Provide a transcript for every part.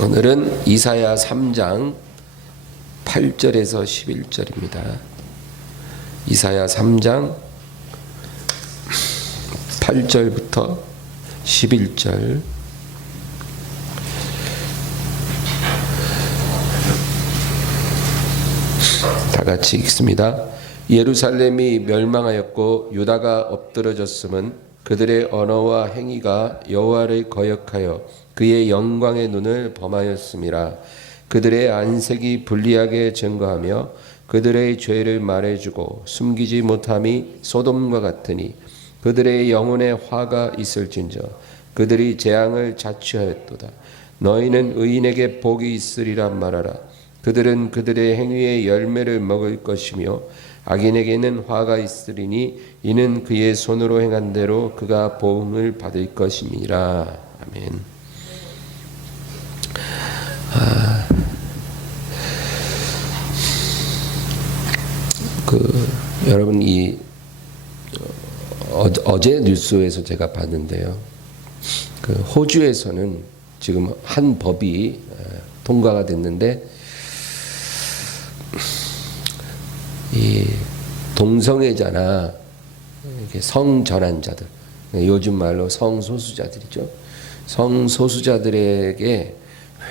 오늘은 이사야 3장 8절에서 11절입니다. 이사야 3장 8절부터 11절. 다 같이 읽습니다. 예루살렘이 멸망하였고 유다가 엎드러졌음은 그들의 언어와 행위가 여호와를 거역하여 그의 영광의 눈을 범하였음이라. 그들의 안색이 불리하게 증거하며 그들의 죄를 말해주고 숨기지 못함이 소돔과 같으니 그들의 영혼에 화가 있을진저 그들이 재앙을 자취하였도다. 너희는 의인에게 복이 있으리라 말하라. 그들은 그들의 행위의 열매를 먹을 것이며 악인에게는 화가 있으리니 이는 그의 손으로 행한 대로 그가 보응을 받을 것임이라. 아멘. 여러분 어제 뉴스에서 제가 봤는데요. 호주에서는 지금 한 법이 통과가 됐는데 이 동성애자나 성전환자들, 요즘 말로 성소수자들이죠. 성소수자들에게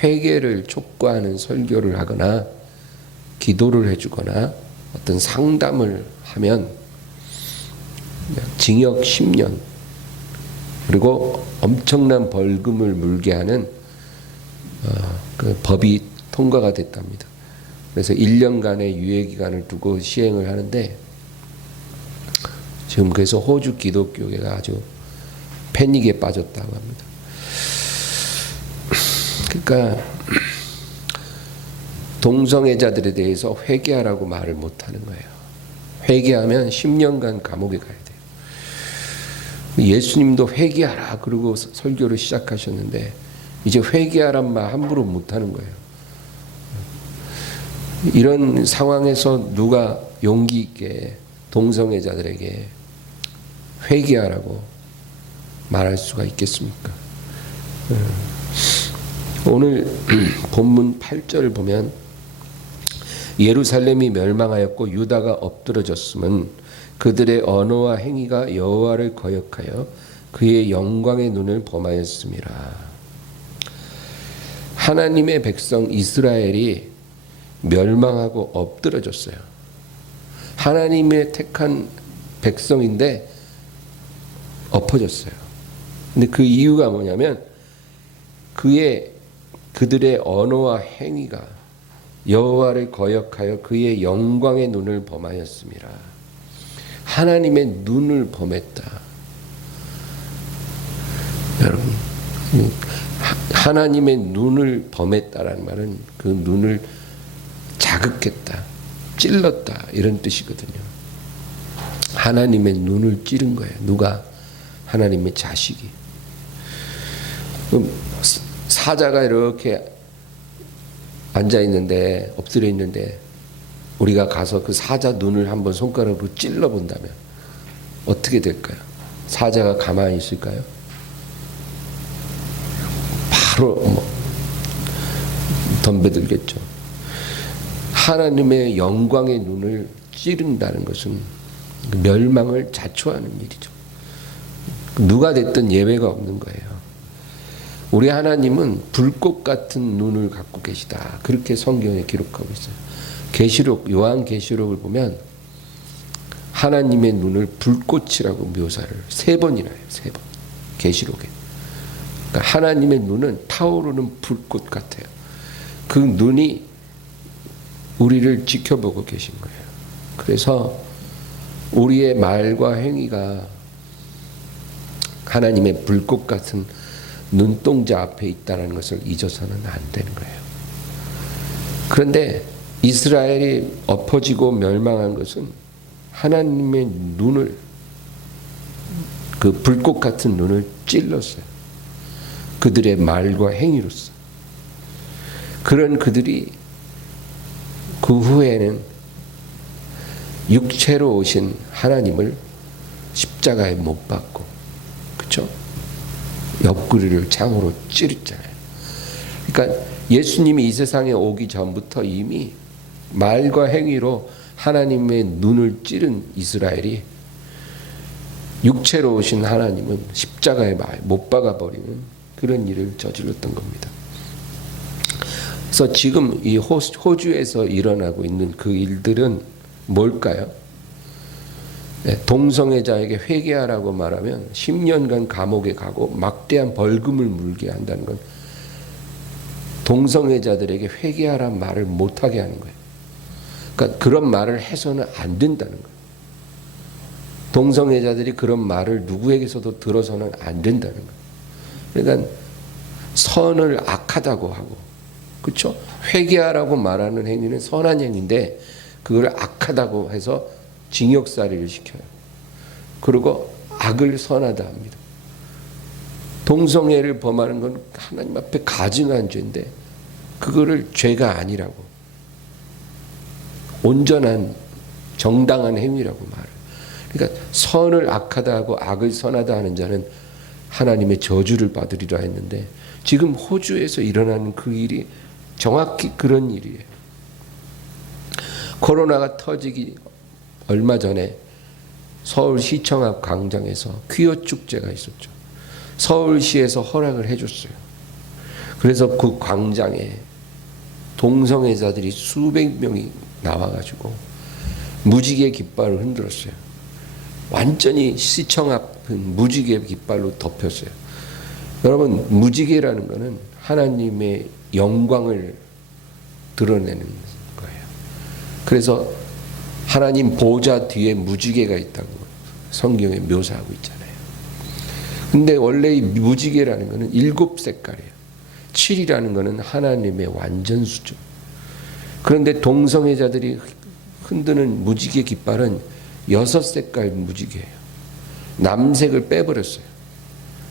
회개를 촉구하는 설교를 하거나 기도를 해주거나 어떤 상담을 하면 징역 10년 그리고 엄청난 벌금을 물게 하는 그 법이 통과가 됐답니다. 그래서 1년간의 유예기간을 두고 시행을 하는데 지금 그래서 호주 기독교계가 아주 패닉에 빠졌다고 합니다. 그러니까 동성애자들에 대해서 회개하라고 말을 못하는 거예요. 회개하면 10년간 감옥에 가야 돼요. 예수님도 회개하라 그러고 설교를 시작하셨는데 이제 회개하란 말 함부로 못하는 거예요. 이런 상황에서 누가 용기 있게 동성애자들에게 회개하라고 말할 수가 있겠습니까? 오늘 본문 8절을 보면 예루살렘이 멸망하였고 유다가 엎드러졌음은 그들의 언어와 행위가 여호와를 거역하여 그의 영광의 눈을 범하였음이라. 하나님의 백성 이스라엘이 멸망하고 엎드러졌어요. 하나님의 택한 백성인데 엎어졌어요. 근데 그 이유가 뭐냐면 그들의 언어와 행위가 여호와를 거역하여 그의 영광의 눈을 범하였음이라. 하나님의 눈을 범했다. 여러분, 하나님의 눈을 범했다라는 말은 그 눈을 자극했다, 찔렀다 이런 뜻이거든요. 하나님의 눈을 찌른 거예요. 누가? 하나님의 자식이. 사자가 이렇게 앉아 있는데, 엎드려 있는데 우리가 가서 그 사자 눈을 한번 손가락으로 찔러 본다면 어떻게 될까요? 사자가 가만히 있을까요? 바로 덤벼들겠죠. 하나님의 영광의 눈을 찌른다는 것은 멸망을 자초하는 일이죠. 누가 됐든 예외가 없는 거예요. 우리 하나님은 불꽃 같은 눈을 갖고 계시다. 그렇게 성경에 기록하고 있어요. 계시록, 요한계시록을 보면 하나님의 눈을 불꽃이라고 묘사를 3번이나 해요. 3번. 계시록에. 그러니까 하나님의 눈은 타오르는 불꽃 같아요. 그 눈이 우리를 지켜보고 계신 거예요. 그래서 우리의 말과 행위가 하나님의 불꽃 같은 눈동자 앞에 있다는 것을 잊어서는 안 되는 거예요. 그런데 이스라엘이 엎어지고 멸망한 것은 하나님의 눈을, 그 불꽃 같은 눈을 찔렀어요. 그들의 말과 행위로서. 그런 그들이 그 후에는 육체로 오신 하나님을 십자가에 못 박고, 그렇죠? 옆구리를 창으로 찌르잖아요. 그러니까 예수님이 이 세상에 오기 전부터 이미 말과 행위로 하나님의 눈을 찌른 이스라엘이 육체로 오신 하나님은 십자가에 못 박아버리는 그런 일을 저질렀던 겁니다. 그래서 지금 이 호주에서 일어나고 있는 그 일들은 뭘까요? 동성애자에게 회개하라고 말하면 10년간 감옥에 가고 막대한 벌금을 물게 한다는 건 동성애자들에게 회개하라는 말을 못하게 하는 거예요. 그러니까 그런 말을 해서는 안 된다는 거예요. 동성애자들이 그런 말을 누구에게서도 들어서는 안 된다는 거예요. 그러니까 선을 악하다고 하고, 그렇죠? 회개하라고 말하는 행위는 선한 행위인데 그걸 악하다고 해서 징역살이를 시켜요. 그리고 악을 선하다 합니다. 동성애를 범하는 건 하나님 앞에 가증한 죄인데 그거를 죄가 아니라고, 온전한 정당한 행위라고 말해요. 그러니까 선을 악하다 하고 악을 선하다 하는 자는 하나님의 저주를 받으리라 했는데 지금 호주에서 일어나는 그 일이 정확히 그런 일이에요. 코로나가 터지기 얼마 전에 서울시청 앞 광장에서 퀴어 축제가 있었죠. 서울시에서 허락을 해줬어요. 그래서 그 광장에 동성애자들이 수백 명이 나와가지고 무지개 깃발을 흔들었어요. 완전히 시청 앞은 무지개 깃발로 덮였어요. 여러분, 무지개라는 것은 하나님의 영광을 드러내는 거예요. 그래서 하나님 보좌 뒤에 무지개가 있다고 성경에 묘사하고 있잖아요. 근데 원래 이 무지개라는 것은 7색깔이에요. 7이라는 것은 하나님의 완전수죠. 그런데 동성애자들이 흔드는 무지개 깃발은 6색깔 무지개예요. 남색을 빼버렸어요.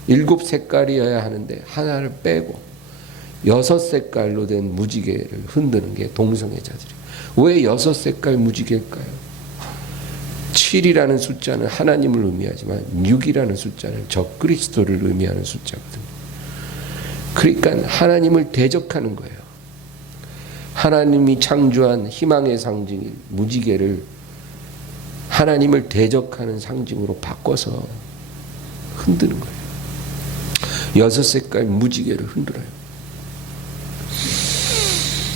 7색깔이어야 하는데 하나를 빼고 6색깔로 된 무지개를 흔드는 게 동성애자들이에요. 왜 6색깔 무지개일까요? 7이라는 숫자는 하나님을 의미하지만 6이라는 숫자는 적그리스도를 의미하는 숫자거든요. 그러니까 하나님을 대적하는 거예요. 하나님이 창조한 희망의 상징인 무지개를 하나님을 대적하는 상징으로 바꿔서 흔드는 거예요. 6색깔 무지개를 흔들어요.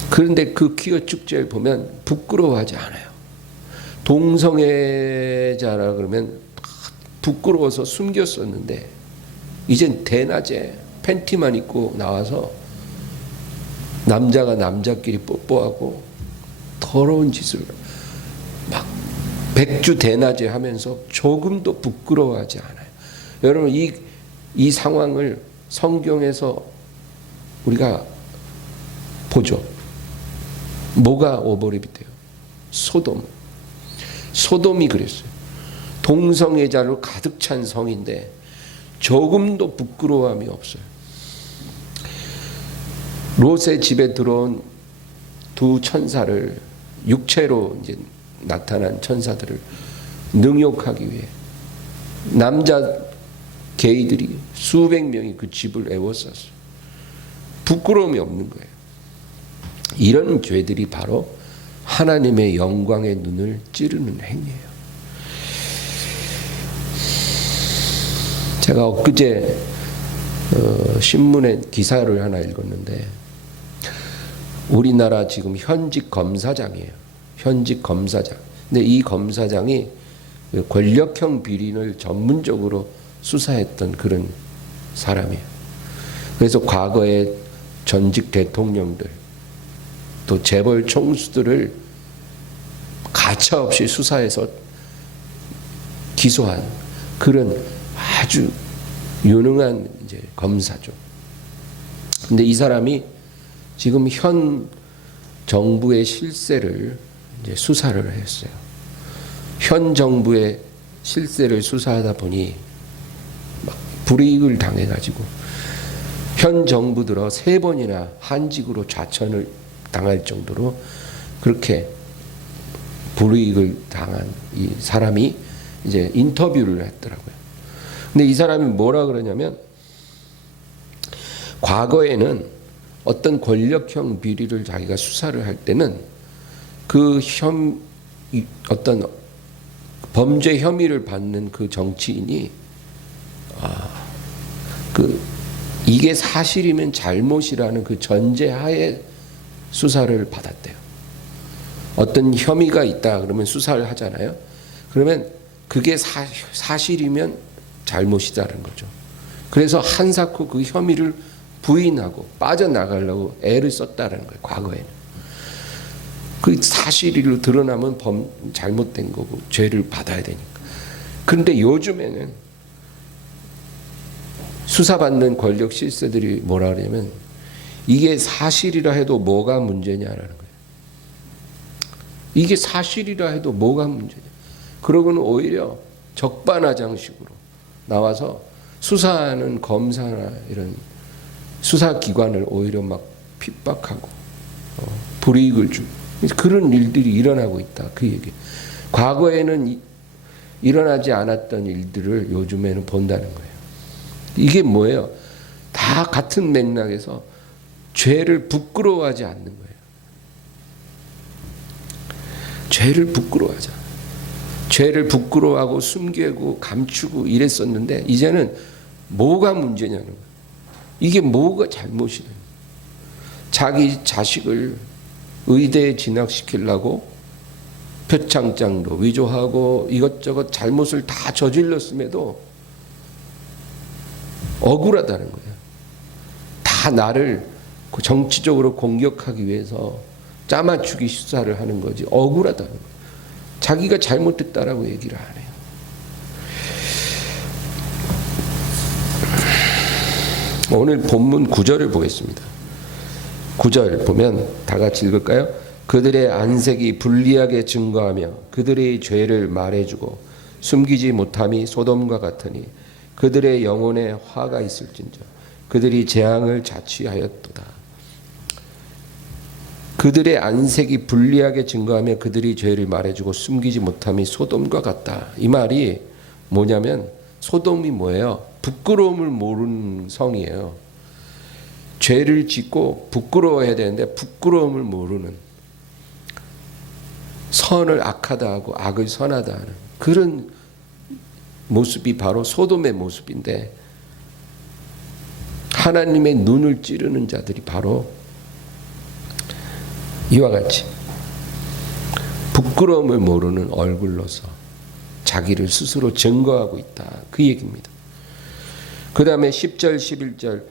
그런데 그 퀴어 축제를 보면 부끄러워하지 않아요. 동성애자라 그러면 부끄러워서 숨겼었는데 이젠 대낮에 팬티만 입고 나와서 남자가 남자끼리 뽀뽀하고 더러운 짓을 막 백주 대낮에 하면서 조금도 부끄러워하지 않아요. 여러분, 이 상황을 성경에서 우리가 보죠. 뭐가 오버랩이 돼요? 소돔이 그랬어요. 동성애자로 가득 찬 성인데 조금도 부끄러움이 없어요. 롯의 집에 들어온 두 천사를, 육체로 이제 나타난 천사들을 능욕하기 위해 남자 게이들이 수백 명이 그 집을 에워쌌어요. 부끄러움이 없는 거예요. 이런 죄들이 바로 하나님의 영광의 눈을 찌르는 행위예요. 제가 엊그제 신문에 기사를 하나 읽었는데 우리나라 지금 현직 검사장이에요. 현직 검사장. 근데 이 검사장이 권력형 비리를 전문적으로 수사했던 그런 사람이에요. 그래서 과거에 전직 대통령들 또 재벌 총수들을 가차없이 수사해서 기소한 그런 아주 유능한 이제 검사죠. 근데 이 사람이 지금 현 정부의 실세를 이제 수사를 했어요. 현 정부의 실세를 수사하다 보니 막 불이익을 당해가지고 현 정부 들어 3번이나 한직으로 좌천을 당할 정도로 그렇게 불이익을 당한 이 사람이 이제 인터뷰를 했더라고요. 근데 이 사람이 뭐라 그러냐면 과거에는 어떤 권력형 비리를 자기가 수사를 할 때는 그 어떤 범죄 혐의를 받는 그 정치인이 이게 사실이면 잘못이라는 그 전제하에 수사를 받았대요. 어떤 혐의가 있다 그러면 수사를 하잖아요. 그러면 그게 사실이면 잘못이다라는 거죠. 그래서 한사코 그 혐의를 부인하고 빠져나가려고 애를 썼다라는 거예요. 과거에는. 그 사실이 드러나면 잘못된 거고 죄를 받아야 되니까. 그런데 요즘에는 수사받는 권력 실세들이 뭐라 그러냐면 이게 사실이라 해도 뭐가 문제냐라는 거예요. 이게 사실이라 해도 뭐가 문제냐. 그러고는 오히려 적반하장식으로 나와서 수사하는 검사나 이런 수사기관을 오히려 막 핍박하고 불이익을 주고 그런 일들이 일어나고 있다. 그 얘기. 과거에는 일어나지 않았던 일들을 요즘에는 본다는 거예요. 이게 뭐예요? 다 같은 맥락에서 죄를 부끄러워하지 않는 거예요. 죄를 부끄러워하지 않아요. 죄를 부끄러워하고 숨기고 감추고 이랬었는데 이제는 뭐가 문제냐는 거예요. 이게 뭐가 잘못이냐. 자기 자식을 의대에 진학시키려고 표창장도 위조하고 이것저것 잘못을 다 저질렀음에도 억울하다는 거예요. 다 나를 정치적으로 공격하기 위해서 짜맞추기 수사를 하는 거지 억울하다는 거예요. 자기가 잘못됐다라고 얘기를 안 해요. 오늘 본문 9절을 보겠습니다. 9절 보면 다 같이 읽을까요? 그들의 안색이 불리하게 증거하며 그들의 죄를 말해주고 숨기지 못함이 소돔과 같으니 그들의 영혼에 화가 있을진저 그들이 재앙을 자취하였도다. 그들의 안색이 불리하게 증거하며 그들이 죄를 말해주고 숨기지 못함이 소돔과 같다. 이 말이 뭐냐면 소돔이 뭐예요? 부끄러움을 모르는 성이에요. 죄를 짓고 부끄러워해야 되는데 부끄러움을 모르는, 선을 악하다 하고 악을 선하다 하는 그런 모습이 바로 소돔의 모습인데, 하나님의 눈을 찌르는 자들이 바로 이와 같이 부끄러움을 모르는 얼굴로서 자기를 스스로 증거하고 있다. 그 얘기입니다. 그 다음에 10절 11절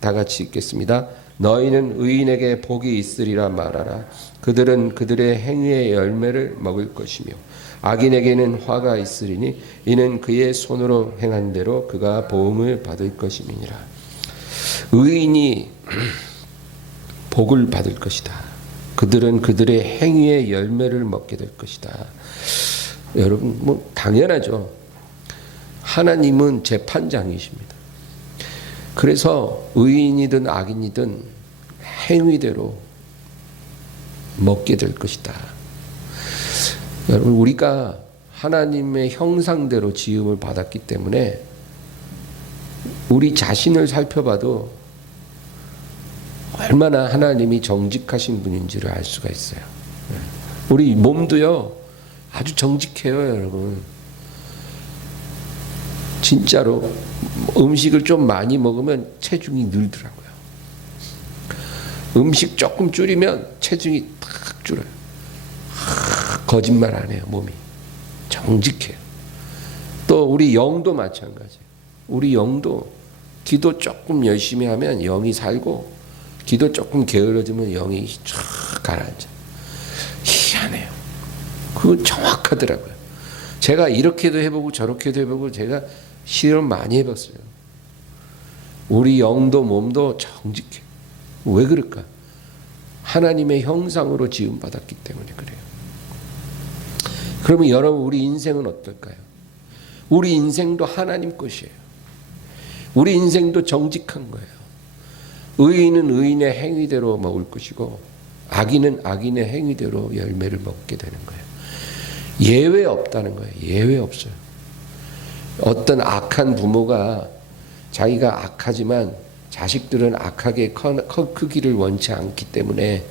다 같이 읽겠습니다. 너희는 의인에게 복이 있으리라 말하라. 그들은 그들의 행위의 열매를 먹을 것이며 악인에게는 화가 있으리니 이는 그의 손으로 행한 대로 그가 보응을 받을 것임이니라. 의인이 복을 받을 것이다. 그들은 그들의 행위의 열매를 먹게 될 것이다. 여러분, 뭐 당연하죠. 하나님은 재판장이십니다. 그래서 의인이든 악인이든 행위대로 먹게 될 것이다. 여러분, 우리가 하나님의 형상대로 지음을 받았기 때문에 우리 자신을 살펴봐도 얼마나 하나님이 정직하신 분인지를 알 수가 있어요. 우리 몸도요, 아주 정직해요, 여러분. 진짜로 음식을 좀 많이 먹으면 체중이 늘더라고요. 음식 조금 줄이면 체중이 탁 줄어요. 거짓말 안 해요, 몸이. 정직해요. 또 우리 영도 마찬가지예요. 우리 영도 기도 조금 열심히 하면 영이 살고, 기도 조금 게을러지면 영이 쫙 가라앉아. 희한해요. 그거 정확하더라고요. 제가 이렇게도 해보고 저렇게도 해보고 제가 실험 많이 해봤어요. 우리 영도 몸도 정직해. 왜 그럴까? 하나님의 형상으로 지음받았기 때문에 그래요. 그러면 여러분, 우리 인생은 어떨까요? 우리 인생도 하나님 것이에요. 우리 인생도 정직한 거예요. 의인은 의인의 행위대로 먹을 것이고 악인은 악인의 행위대로 열매를 먹게 되는 거예요. 예외 없다는 거예요. 예외 없어요. 어떤 악한 부모가 자기가 악하지만 자식들은 악하게 크기를 원치 않기 때문에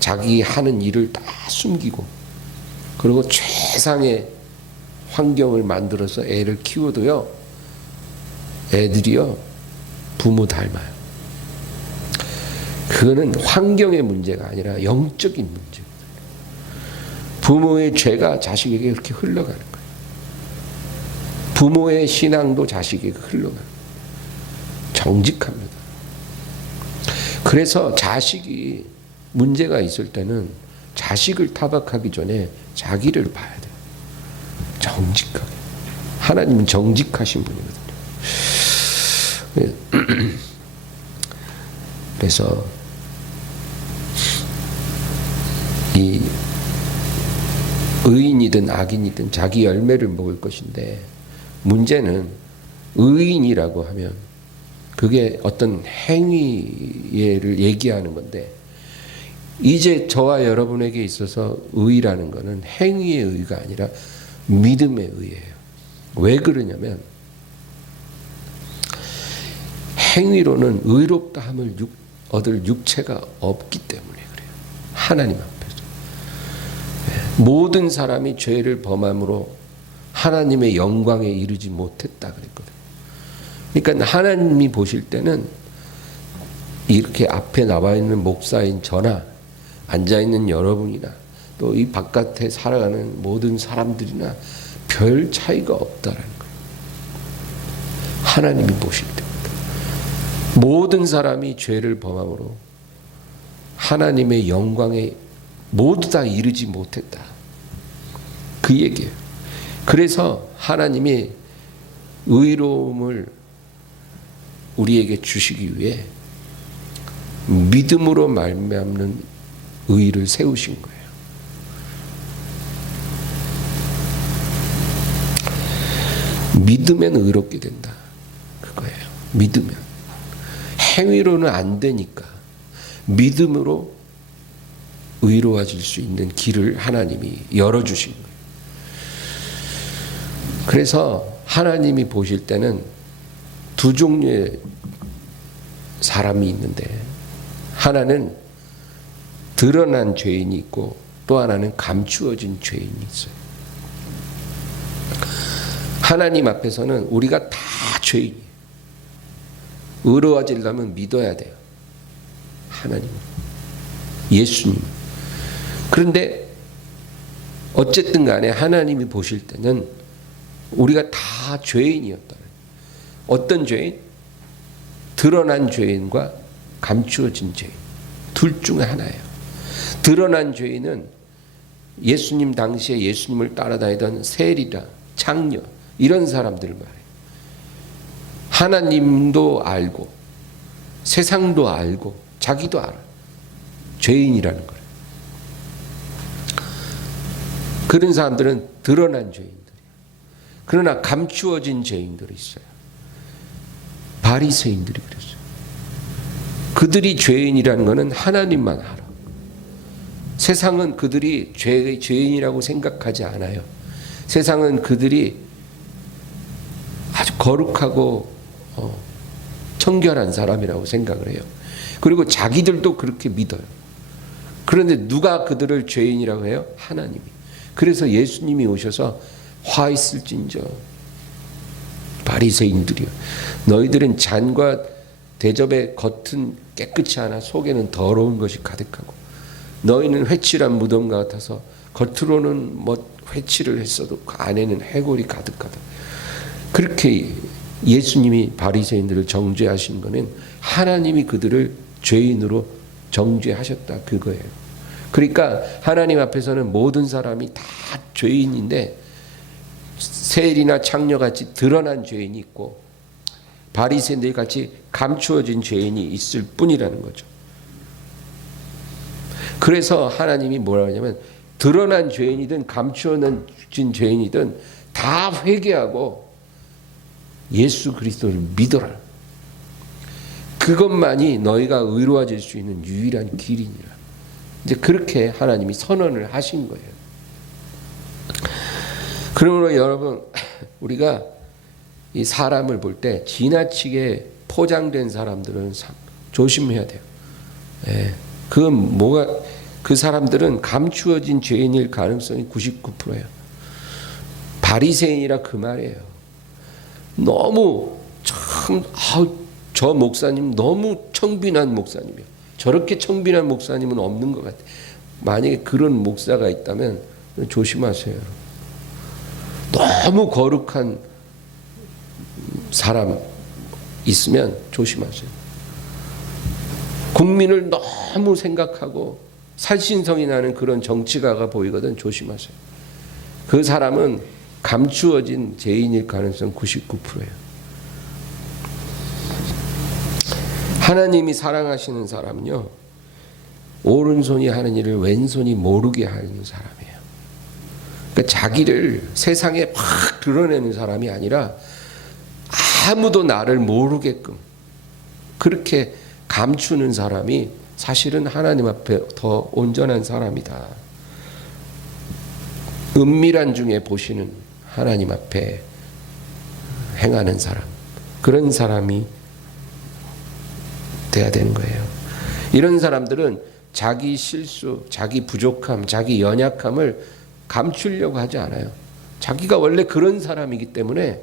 자기 하는 일을 다 숨기고 그리고 최상의 환경을 만들어서 애를 키워도요, 애들이요 부모 닮아요. 그거는 환경의 문제가 아니라 영적인 문제입니다. 부모의 죄가 자식에게 그렇게 흘러가는 거예요. 부모의 신앙도 자식에게 흘러가는 거예요. 정직합니다. 그래서 자식이 문제가 있을 때는 자식을 타박하기 전에 자기를 봐야 돼요. 정직하게. 하나님은 정직하신 분이거든요. 그래서 이 의인이든 악인이든 자기 열매를 먹을 것인데, 문제는 의인이라고 하면 그게 어떤 행위를 얘기하는 건데, 이제 저와 여러분에게 있어서 의라는 것은 행위의 의가 아니라 믿음의 의예요. 왜 그러냐면 행위로는 의롭다함을 얻을 육체가 없기 때문에 그래요. 하나님 앞에서. 모든 사람이 죄를 범함으로 하나님의 영광에 이르지 못했다 그랬거든요. 그러니까 하나님이 보실 때는 이렇게 앞에 나와 있는 목사인 저나 앉아있는 여러분이나 또 이 바깥에 살아가는 모든 사람들이나 별 차이가 없다라는 거예요. 하나님이 보실 때 모든 사람이 죄를 범함으로 하나님의 영광에 모두 다 이르지 못했다. 그 얘기예요. 그래서 하나님이 의로움을 우리에게 주시기 위해 믿음으로 말미암는 의를 세우신 거예요. 믿으면 의롭게 된다. 그거예요. 믿으면. 행위로는 안 되니까 믿음으로 의로워질 수 있는 길을 하나님이 열어주신 거예요. 그래서 하나님이 보실 때는 두 종류의 사람이 있는데, 하나는 드러난 죄인이 있고 또 하나는 감추어진 죄인이 있어요. 하나님 앞에서는 우리가 다 죄인이에요. 의로워지려면 믿어야 돼요. 하나님, 예수님. 그런데 어쨌든 간에 하나님이 보실 때는 우리가 다 죄인이었다. 어떤 죄인? 드러난 죄인과 감추어진 죄인. 둘 중에 하나예요. 드러난 죄인은 예수님 당시에 예수님을 따라다니던 세리라, 창녀, 이런 사람들 말이에요. 하나님도 알고 세상도 알고 자기도 알아. 죄인이라는 거예요. 그런 사람들은 드러난 죄인들이에요. 그러나 감추어진 죄인들이 있어요. 바리새인들이 그랬어요. 그들이 죄인이라는 것은 하나님만 알아. 세상은 그들이 죄인이라고 생각하지 않아요. 세상은 그들이 아주 거룩하고 청결한 사람이라고 생각을 해요. 그리고 자기들도 그렇게 믿어요. 그런데 누가 그들을 죄인이라고 해요? 하나님이. 그래서 예수님이 오셔서 화 있을진저 바리새인들이요, 너희들은 잔과 대접의 겉은 깨끗이 하나 속에는 더러운 것이 가득하고, 너희는 회칠한 무덤 같아서 겉으로는 뭐 회칠을 했어도 그 안에는 해골이 가득하다. 그렇게 예수님이 바리새인들을 정죄하신 것은 하나님이 그들을 죄인으로 정죄하셨다, 그거예요. 그러니까 하나님 앞에서는 모든 사람이 다 죄인인데, 세리나 창녀같이 드러난 죄인이 있고 바리새인들 같이 감추어진 죄인이 있을 뿐이라는 거죠. 그래서 하나님이 뭐라고 하냐면, 드러난 죄인이든 감추어진 죄인이든 다 회개하고 예수 그리스도를 믿어라. 그것만이 너희가 의로워질 수 있는 유일한 길이니라. 이제 그렇게 하나님이 선언을 하신 거예요. 그러므로 여러분, 우리가 이 사람을 볼 때 지나치게 포장된 사람들은 조심해야 돼요. 예. 그 사람들은 감추어진 죄인일 가능성이 99%예요. 바리새인이라 그 말이에요. 너무 참, 저 목사님 너무 청빈한 목사님이에요. 저렇게 청빈한 목사님은 없는 것 같아요. 만약에 그런 목사가 있다면 조심하세요. 너무 거룩한 사람 있으면 조심하세요. 국민을 너무 생각하고 살신성이 나는 그런 정치가가 보이거든. 조심하세요. 그 사람은 감추어진 죄인일 가능성 99%예요. 하나님이 사랑하시는 사람은요, 오른손이 하는 일을 왼손이 모르게 하는 사람이에요. 그러니까 자기를 세상에 막 드러내는 사람이 아니라 아무도 나를 모르게끔 그렇게 감추는 사람이 사실은 하나님 앞에 더 온전한 사람이다. 은밀한 중에 보시는 하나님 앞에 행하는 사람, 그런 사람이 돼야 되는 거예요. 이런 사람들은 자기 실수, 자기 부족함, 자기 연약함을 감추려고 하지 않아요. 자기가 원래 그런 사람이기 때문에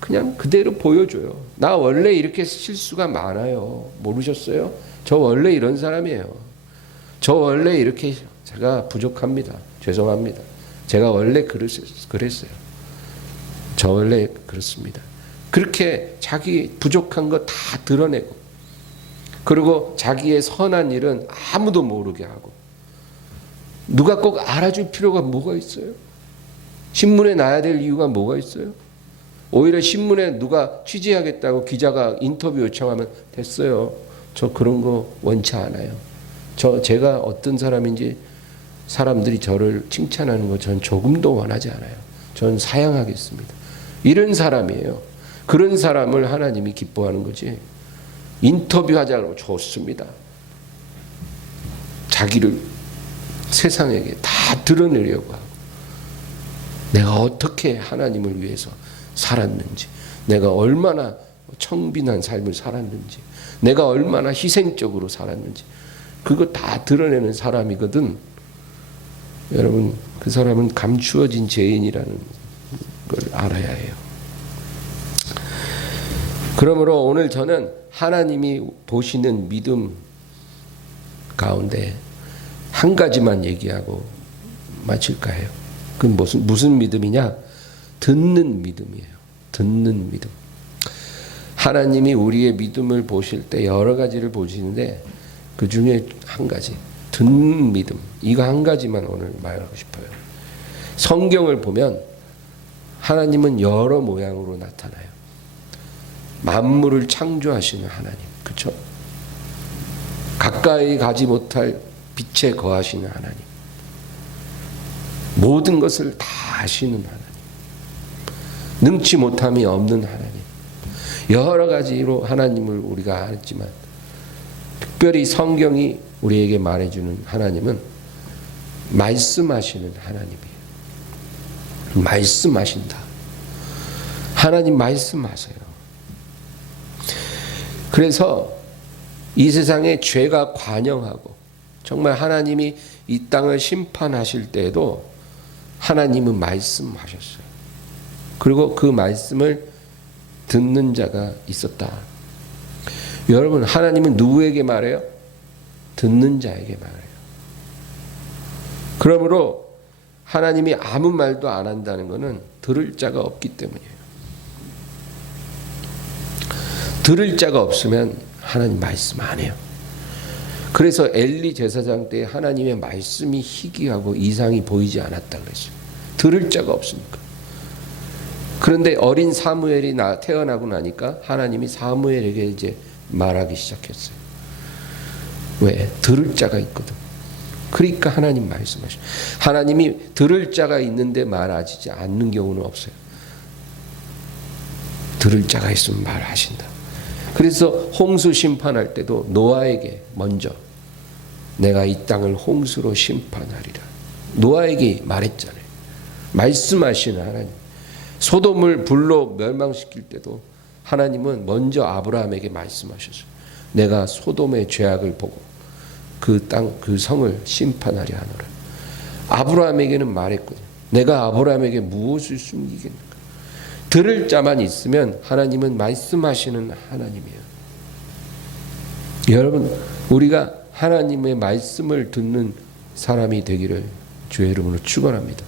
그냥 그대로 보여줘요. 나 원래 이렇게 실수가 많아요. 모르셨어요? 저 원래 이런 사람이에요. 저 원래 이렇게 제가 부족합니다. 죄송합니다. 제가 원래 그랬어요. 저 원래 그렇습니다. 그렇게 자기 부족한 거 다 드러내고, 그리고 자기의 선한 일은 아무도 모르게 하고, 누가 꼭 알아줄 필요가 뭐가 있어요? 신문에 나야 될 이유가 뭐가 있어요? 오히려 신문에 누가 취재하겠다고 기자가 인터뷰 요청하면 됐어요. 저 그런 거 원치 않아요. 제가 어떤 사람인지 사람들이 저를 칭찬하는 거 전 조금도 원하지 않아요. 전 사양하겠습니다. 이런 사람이에요. 그런 사람을 하나님이 기뻐하는 거지. 인터뷰하자고 좋습니다. 자기를 세상에게 다 드러내려고 하고, 내가 어떻게 하나님을 위해서 살았는지, 내가 얼마나 청빈한 삶을 살았는지, 내가 얼마나 희생적으로 살았는지, 그거 다 드러내는 사람이거든. 여러분, 그 사람은 감추어진 죄인이라는 걸 알아야 해요. 그러므로 오늘 저는 하나님이 보시는 믿음 가운데 한 가지만 얘기하고 마칠까 해요. 그건 무슨 믿음이냐? 듣는 믿음이에요. 듣는 믿음. 하나님이 우리의 믿음을 보실 때 여러 가지를 보시는데 그 중에 한 가지, 듣는 믿음. 이거 한 가지만 오늘 말하고 싶어요. 성경을 보면 하나님은 여러 모양으로 나타나요. 만물을 창조하시는 하나님, 그렇죠? 가까이 가지 못할 빛에 거하시는 하나님, 모든 것을 다 아시는 하나님, 능치 못함이 없는 하나님, 여러 가지로 하나님을 우리가 알지만 특별히 성경이 우리에게 말해주는 하나님은 말씀하시는 하나님이에요. 말씀하신다. 하나님 말씀하세요. 그래서 이 세상에 죄가 관영하고 정말 하나님이 이 땅을 심판하실 때에도 하나님은 말씀하셨어요. 그리고 그 말씀을 듣는 자가 있었다. 여러분, 하나님은 누구에게 말해요? 듣는 자에게 말해요. 그러므로 하나님이 아무 말도 안 한다는 것은 들을 자가 없기 때문이에요. 들을 자가 없으면 하나님 말씀 안 해요. 그래서 엘리 제사장 때 하나님의 말씀이 희귀하고 이상이 보이지 않았다 그랬어요. 들을 자가 없으니까. 그런데 어린 사무엘이 태어나고 나니까 하나님이 사무엘에게 이제 말하기 시작했어요. 왜? 들을 자가 있거든. 그러니까 하나님 말씀하셔. 하나님이 들을 자가 있는데 말하지 않는 경우는 없어요. 들을 자가 있으면 말하신다. 그래서 홍수 심판할 때도 노아에게 먼저 내가 이 땅을 홍수로 심판하리라. 노아에게 말했잖아요. 말씀하시는 하나님. 소돔을 불로 멸망시킬 때도 하나님은 먼저 아브라함에게 말씀하셨어요. 내가 소돔의 죄악을 보고 그 땅, 그 성을 심판하려 하노라. 아브라함에게는 말했거든요. 내가 아브라함에게 무엇을 숨기겠는가. 들을 자만 있으면 하나님은 말씀하시는 하나님이에요. 여러분, 우리가 하나님의 말씀을 듣는 사람이 되기를 주의 이름으로 축원합니다.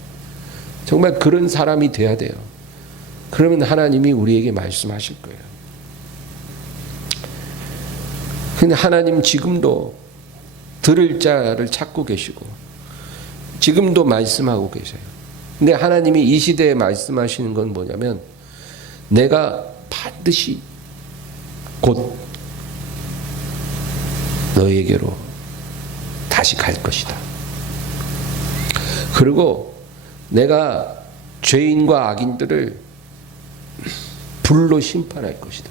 정말 그런 사람이 돼야 돼요. 그러면 하나님이 우리에게 말씀하실 거예요. 근데 하나님 지금도 들을 자를 찾고 계시고 지금도 말씀하고 계세요. 근데 하나님이 이 시대에 말씀하시는 건 뭐냐면 내가 반드시 곧 너에게로 다시 갈 것이다. 그리고 내가 죄인과 악인들을 불로 심판할 것이다.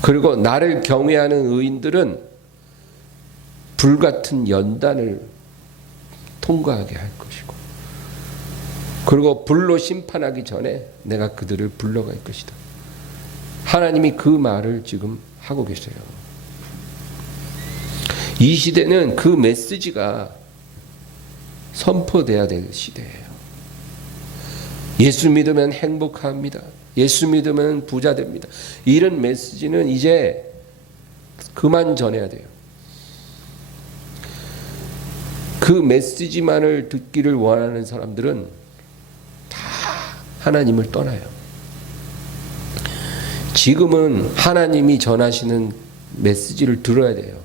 그리고 나를 경외하는 의인들은 불같은 연단을 통과하게 할 것이고, 그리고 불로 심판하기 전에 내가 그들을 불러갈 것이다. 하나님이 그 말을 지금 하고 계세요. 이 시대는 그 메시지가 선포돼야 될 시대예요. 예수 믿으면 행복합니다. 예수 믿으면 부자 됩니다. 이런 메시지는 이제 그만 전해야 돼요. 그 메시지만을 듣기를 원하는 사람들은 다 하나님을 떠나요. 지금은 하나님이 전하시는 메시지를 들어야 돼요.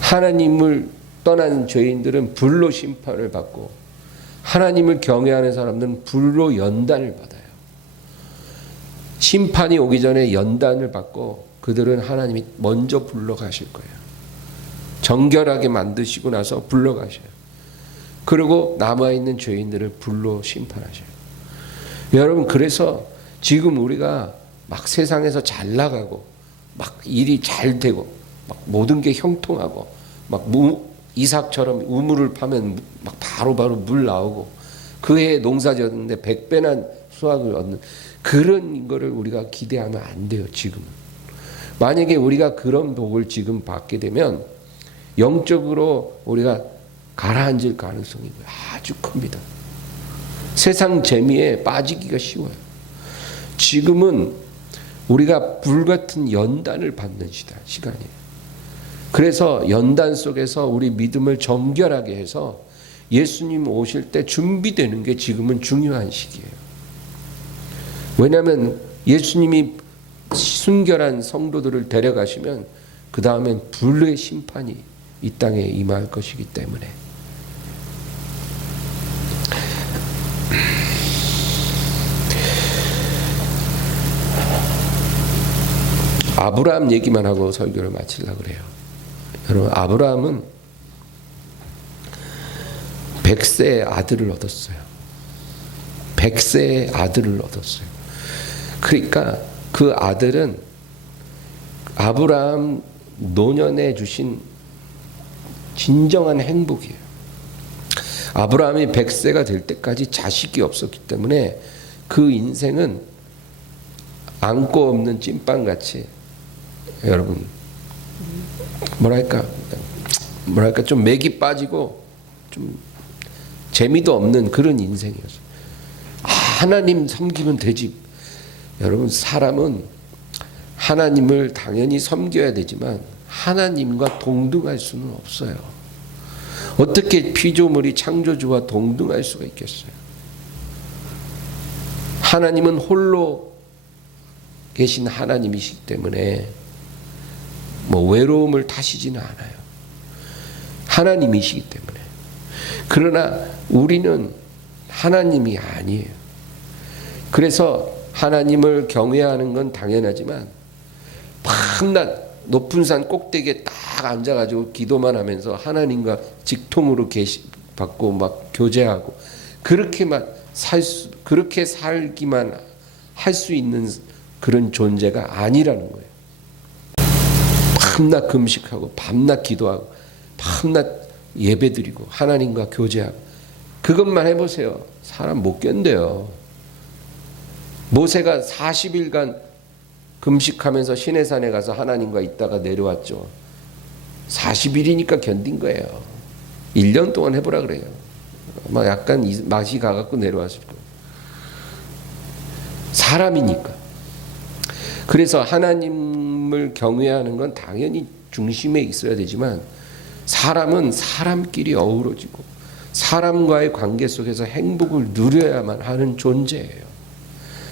하나님을 떠난 죄인들은 불로 심판을 받고 하나님을 경외하는 사람들은 불로 연단을 받아요. 심판이 오기 전에 연단을 받고 그들은 하나님이 먼저 불러가실 거예요. 정결하게 만드시고 나서 불러가셔요. 그리고 남아있는 죄인들을 불로 심판하셔요. 여러분, 그래서 지금 우리가 막 세상에서 잘 나가고 막 일이 잘 되고 막 모든 게 형통하고 막 이삭처럼 우물을 파면 막 바로바로 물 나오고 그 해에 농사 지었는데 100배나 수확을 얻는 그런 거를 우리가 기대하면 안 돼요. 지금은. 만약에 우리가 그런 복을 지금 받게 되면 영적으로 우리가 가라앉을 가능성이 아주 큽니다. 세상 재미에 빠지기가 쉬워요. 지금은 우리가 불같은 연단을 받는 시간이에요. 그래서 연단 속에서 우리 믿음을 정결하게 해서 예수님 오실 때 준비되는 게 지금은 중요한 시기예요. 왜냐하면 예수님이 순결한 성도들을 데려가시면 그 다음엔 불의 심판이 이 땅에 임할 것이기 때문에 아브라함 얘기만 하고 설교를 마치려고 그래요. 여러분, 아브라함은 100세의 아들을 얻었어요. 100세의 아들을 얻었어요. 그러니까 그 아들은 아브라함 노년에 주신 진정한 행복이에요. 아브라함이 100세가 될 때까지 자식이 없었기 때문에 그 인생은 안고 없는 찐빵같이, 여러분, 뭐랄까 좀 맥이 빠지고 좀 재미도 없는 그런 인생이었어요. 하나님 섬기면 되지. 여러분, 사람은 하나님을 당연히 섬겨야 되지만 하나님과 동등할 수는 없어요. 어떻게 피조물이 창조주와 동등할 수가 있겠어요? 하나님은 홀로 계신 하나님이시기 때문에 뭐 외로움을 타시지는 않아요. 하나님이시기 때문에. 그러나 우리는 하나님이 아니에요. 그래서 하나님을 경외하는 건 당연하지만 밤낮 높은 산 꼭대기에 딱 앉아가지고 기도만 하면서 하나님과 직통으로 받고 막 교제하고 그렇게 살기만 할 수 있는 그런 존재가 아니라는 거예요. 밤낮 금식하고 밤낮 기도하고 밤낮 예배드리고 하나님과 교제하고 그것만 해보세요. 사람 못 견뎌요. 모세가 40일간 금식하면서 시내산에 가서 하나님과 있다가 내려왔죠. 40일이니까 견딘 거예요. 1년 동안 해보라 그래요. 막 약간 맛이 가갖고 내려왔을 거예요. 사람이니까. 그래서 하나님을 경외하는 건 당연히 중심에 있어야 되지만 사람은 사람끼리 어우러지고 사람과의 관계 속에서 행복을 누려야만 하는 존재예요.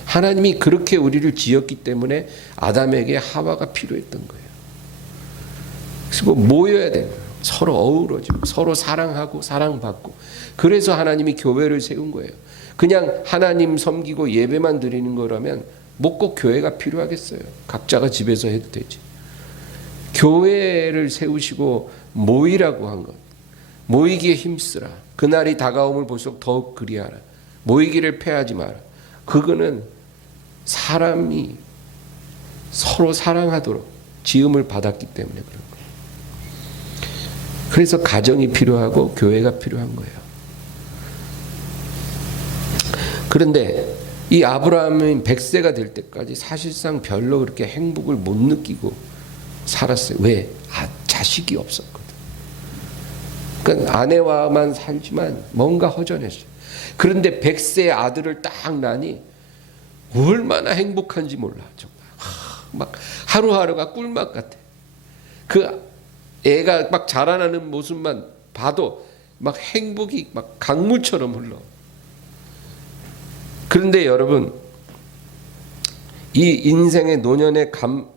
하나님이 그렇게 우리를 지었기 때문에 아담에게 하와가 필요했던 거예요. 그래서 모여야 돼요. 서로 어우러지고 서로 사랑하고 사랑받고. 그래서 하나님이 교회를 세운 거예요. 그냥 하나님 섬기고 예배만 드리는 거라면 뭐 꼭 교회가 필요하겠어요. 각자가 집에서 해도 되지. 교회를 세우시고 모이라고 한 것. 모이기에 힘쓰라. 그날이 다가옴을 볼수록 더욱 그리하라. 모이기를 패하지 마라. 그거는 사람이 서로 사랑하도록 지음을 받았기 때문에 그런 거예요. 그래서 가정이 필요하고 교회가 필요한 거예요. 그런데 이 아브라함은 100세가 될 때까지 사실상 별로 그렇게 행복을 못 느끼고 살았어요. 왜? 자식이 없었거든. 그러니까 아내와만 살지만 뭔가 허전했어요. 그런데 100세의 아들을 딱 낳으니 얼마나 행복한지 몰라. 정말 막 하루하루가 꿀맛 같아. 그 애가 막 자라나는 모습만 봐도 막 행복이 막 강물처럼 흘러. 그런데 여러분, 이 인생의 노년에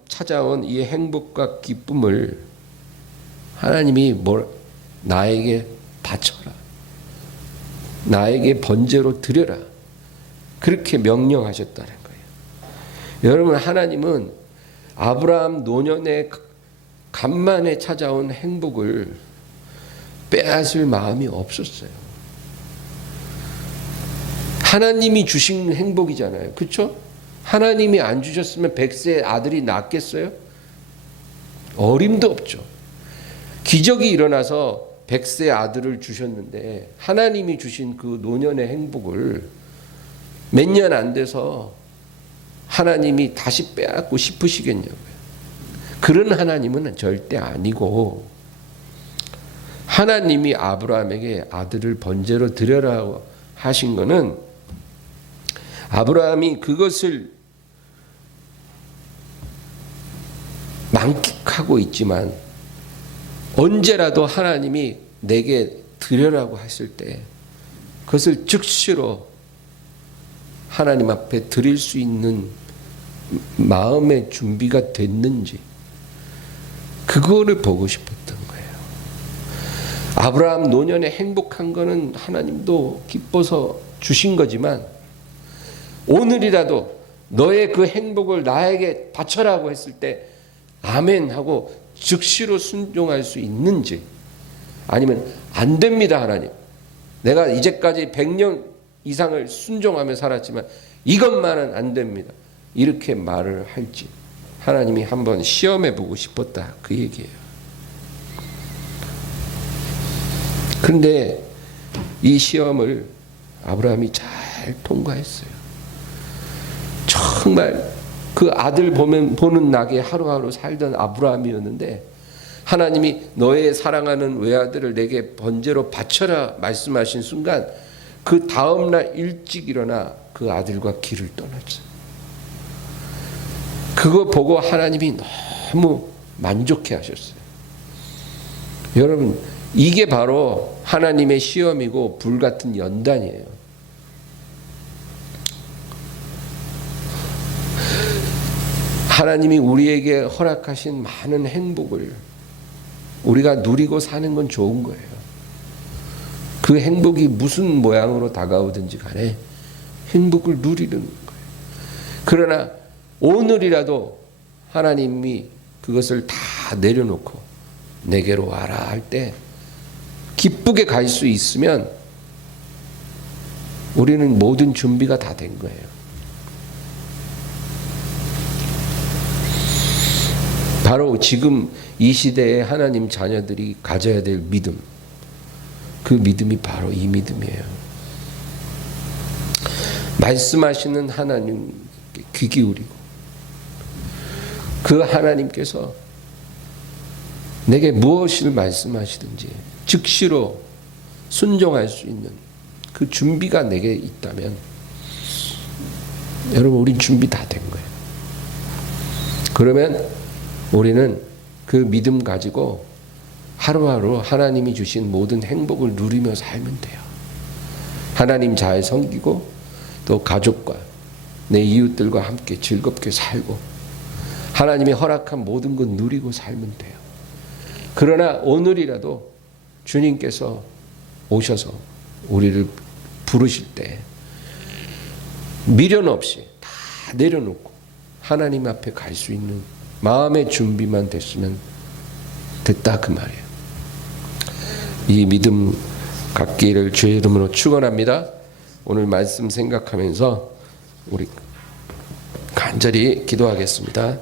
찾아온 이 행복과 기쁨을 하나님이 나에게 바쳐라. 나에게 번제로 드려라. 그렇게 명령하셨다는 거예요. 여러분, 하나님은 아브라함 노년에 간만에 찾아온 행복을 빼앗을 마음이 없었어요. 하나님이 주신 행복이잖아요. 그렇죠? 하나님이 안 주셨으면 100세 아들이 낳겠어요? 어림도 없죠. 기적이 일어나서 100세 아들을 주셨는데 하나님이 주신 그 노년의 행복을 몇 년 안 돼서 하나님이 다시 빼앗고 싶으시겠냐고요. 그런 하나님은 절대 아니고, 하나님이 아브라함에게 아들을 번제로 드려라 하신 것은 아브라함이 그것을 만끽하고 있지만 언제라도 하나님이 내게 드려라고 했을 때 그것을 즉시로 하나님 앞에 드릴 수 있는 마음의 준비가 됐는지, 그거를 보고 싶었던 거예요. 아브라함 노년에 행복한 거는 하나님도 기뻐서 주신 거지만 오늘이라도 너의 그 행복을 나에게 바쳐라고 했을 때 아멘 하고 즉시로 순종할 수 있는지, 아니면 안 됩니다 하나님, 내가 이제까지 100년 이상을 순종하며 살았지만 이것만은 안 됩니다, 이렇게 말을 할지 하나님이 한번 시험해 보고 싶었다, 그 얘기예요. 그런데 이 시험을 아브라함이 잘 통과했어요. 정말 그 아들 보는 낙에 하루하루 살던 아브라함이었는데 하나님이 너의 사랑하는 외아들을 내게 번제로 바쳐라 말씀하신 순간 그 다음날 일찍 일어나 그 아들과 길을 떠났어요. 그거 보고 하나님이 너무 만족해 하셨어요. 여러분, 이게 바로 하나님의 시험이고 불같은 연단이에요. 하나님이 우리에게 허락하신 많은 행복을 우리가 누리고 사는 건 좋은 거예요. 그 행복이 무슨 모양으로 다가오든지 간에 행복을 누리는 거예요. 그러나 오늘이라도 하나님이 그것을 다 내려놓고 내게로 와라 할 때 기쁘게 갈 수 있으면 우리는 모든 준비가 다 된 거예요. 바로 지금 이 시대에 하나님 자녀들이 가져야 될 믿음, 그 믿음이 바로 이 믿음이에요. 말씀하시는 하나님, 함께 귀 기울이고 그 하나님께서 내게 무엇을 말씀하시든지 즉시로 순종할 수 있는 그 준비가 내게 있다면 여러분 우린 준비 다 된 거예요. 그러면 우리는 그 믿음 가지고 하루하루 하나님이 주신 모든 행복을 누리며 살면 돼요. 하나님 잘 섬기고 또 가족과 내 이웃들과 함께 즐겁게 살고 하나님이 허락한 모든 것 누리고 살면 돼요. 그러나 오늘이라도 주님께서 오셔서 우리를 부르실 때 미련 없이 다 내려놓고 하나님 앞에 갈 수 있는 마음의 준비만 됐으면 됐다 그 말이에요. 이 믿음 갖기를 주의 이름으로 축원합니다. 오늘 말씀 생각하면서 우리 간절히 기도하겠습니다.